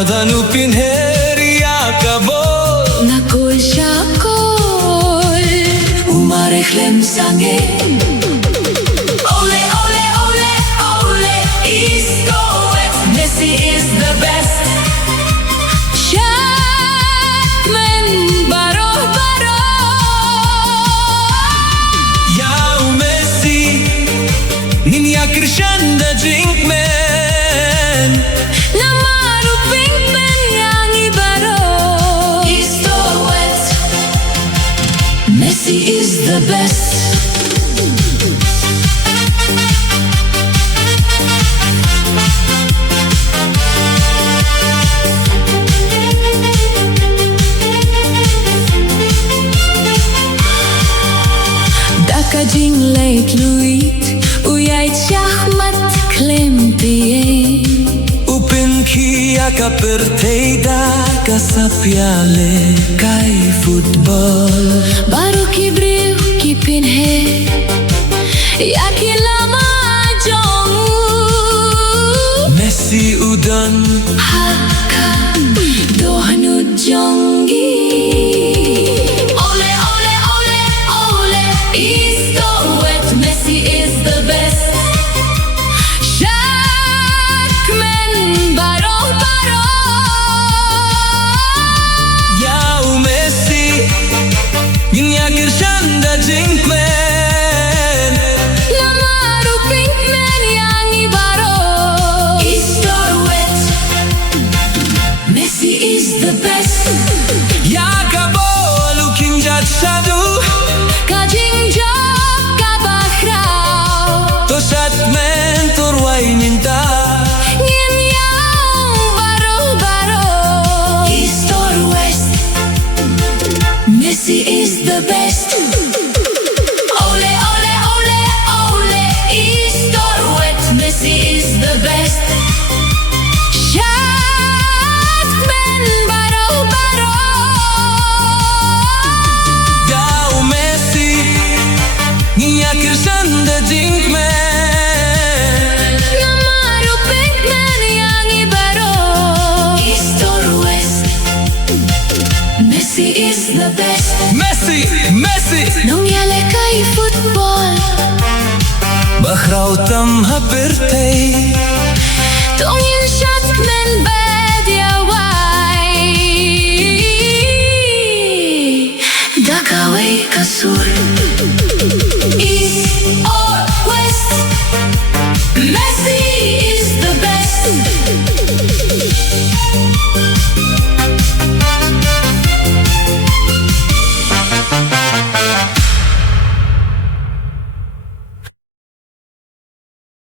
Madanu pinheria kabol Nakol siya kol Umareklem sange Ole, ole, ole, ole Iskoet Messi is the best Shatmen baro baro Yao Messi Ninya krishanda jinkmen Namaru pinkmen yang ibaro Iskoet Messi is the best Kajing leit luit Uyait shachmat klempie Upin kia ka perteida ka sapiale kai football Baru kibriu kipinhe Yaki lama jongu Messi udan Haka dohnu jongi Ole, ole, ole, ole Iskoet Messi is the best Shatmen baro baro Yao Messi Ninya krishanda jinkmen Namaru pinkmen yang ibaro Iskoet Messi is the best Yakabol ukinjat shadu Kajing jok kabahrao To shatmen turway ninta Ngin yang baro baro East or west Messi is the best Ole, ole, ole, ole East or west Messi is the best Shatmen baro baro Yao Messi Ninya krishanda jinkmen Namaru pinkmen yang ibaro East or west Messi is the best Messi, Messi Nung yale kay football Bahrau tam hapertay Tung yin shatmen bedia wai Dakaway kasur East or west Messi is the best